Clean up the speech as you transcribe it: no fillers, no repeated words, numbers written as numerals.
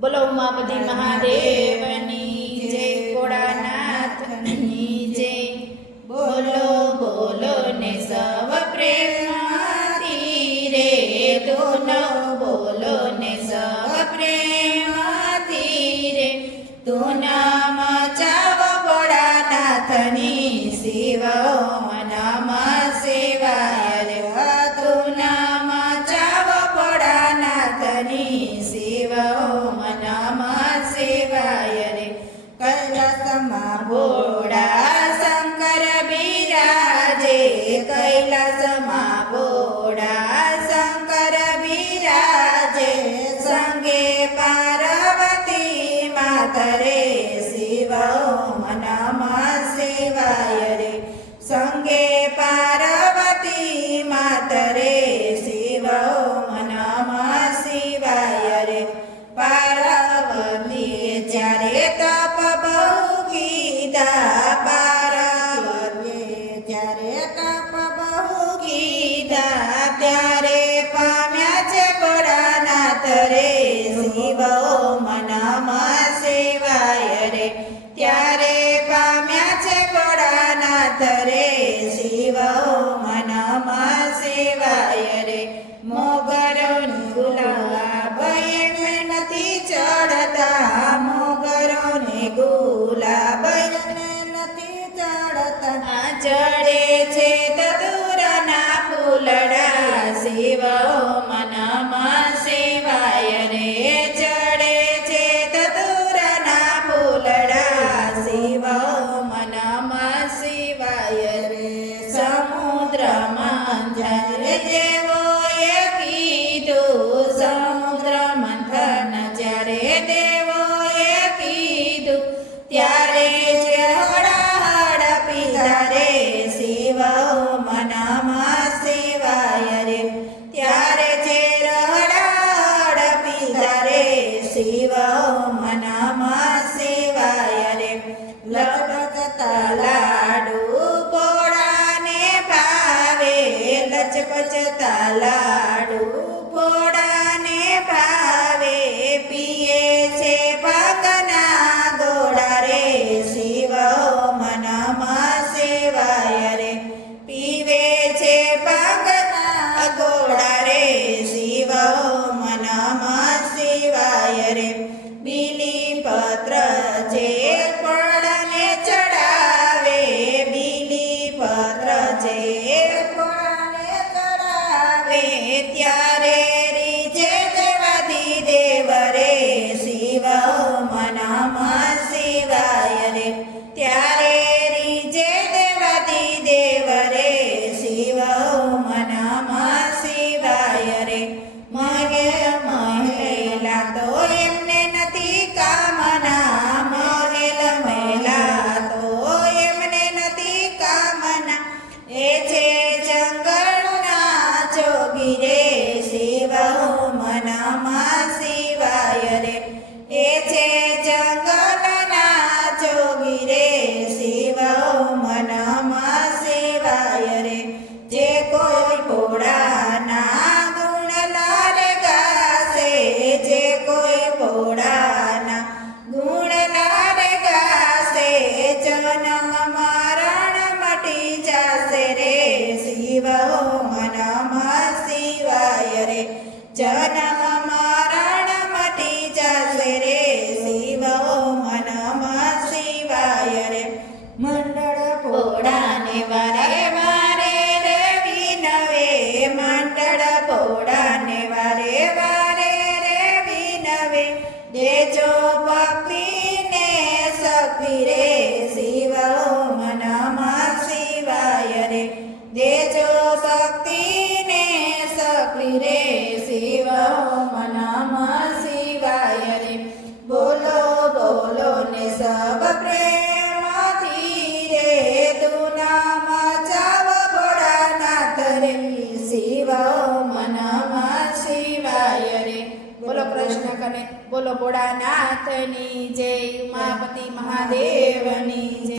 બોલો ઉમાપતિ મહાદેવની જય, ભોળાનાથની જય। બોલો બોલો ને સવ પ્રેમથી રે, ધૂનો બોલો ને સવ પ્રેમથી રે, ધૂના મચાવ ભોળાનાથની શિવ નમઃ શિવાય રે, ધૂના મચાવ ભોળાનાથની શિવ નમઃ શિવાય રે। કૈલાસમાં ભોળા શંકર બિરાજે, કૈલાસમાં ભોળા શંકર બિરાજે, સંગે પાર્વતી માત રે, શિવ નમઃ શિવાય રે, સંગે પાર્વતી માત રે, શિવ નમઃ શિવાય રે। પાર્વતીએ જ્યારે તપ બહુ કીધા, પાર્વતીએ જ્યારે તપ બહુ કીધા, ત્યારે પામ્યા છે ભોળાનાથ રે, શિવ નમઃ શિવાય રે, ત્યારે પામ્યા છે ભોળાનાથ રે, શિવ નમઃ શિવાય રે। મોગરોની ગુલાબ એમને નથી ચડતા, મોગરોને ગુલાબ એમને નથી ચડતા, ચડે છે ધતુરના ફૂલડા, શિવ નમઃ શિવાય રે, ચડે છે ધતુરના ફૂલડા, શિવ નમઃ શિવાય રે। સમુદ્ર મંથન દેવોએ કીધું, સમુદ્ર મંથન જ્યારે દેવોએ કીધું, ત્યારે જે હળહળ પીધા રે, શિવ નમઃ શિવાય રે, ત્યારે જે હળહળ પીધા રે, શિવ નમઃ શિવાય રે। લચપચતા લાડુ ભોળાને ભાવે, લચપચતા લાડુ ભોળાને ભાવે, પીએ છે ભાગના ગોળા રે, શિવ નમઃ શિવાય રે, પીવે છે ભાગના ગોળા રે, શિવ નમઃ શિવાય રે। બીલીપત્ર જે ફળને ચડાવે, બીલીપત્ર જે ફળને ચડાવે, ત્યારે રીજે દેવાદી દેવ રે, શિવ નમઃ શિવાય રે, ત્યારે રીજે દેવાદી દેવ રે, શિવ નમઃ શિવાય રે। મહેલા તો એમને નથી કામના, મહેલા તો એમને નથી કામના, એ છે જંગલના જોગી રે, શિવ નમઃ શિવાય રે, એ છે જંગલના જોગી રે, શિવ નમઃ શિવાય રે। જે કોઈ ભોળાના ગુણ લારે ગાશે, જે કોઈ ભોળાના ગુણ લારે ગાશે, જન્મ મરણ મટી જાશે રે, શિવ નમઃ શિવાય રે, જન્મ મરણ મટી જાશે રે, શિવ નમઃ શિવાય રે। મંડળ ભોળાને વારે વારે રે વિનવે, મંડળ ભોળાને વારે વારે રે વિનવે, દેજો ભક્તિને શક્તિ રે, શિવ નમઃ શિવાય રે, દેજો શક્તિને શક્તિ રે, શિવ નમઃ શિવાય રે। બોલો બોલો ને સબ પ્રેમથી રે, ધૂના મચાવ ભોળાનાથ રે, શિવ નમઃ શિવાય રે। બોલો કૃષ્ણ કને, બોલો ભોળાનાથની જય, ઉમાપતિ મહાદેવની જય।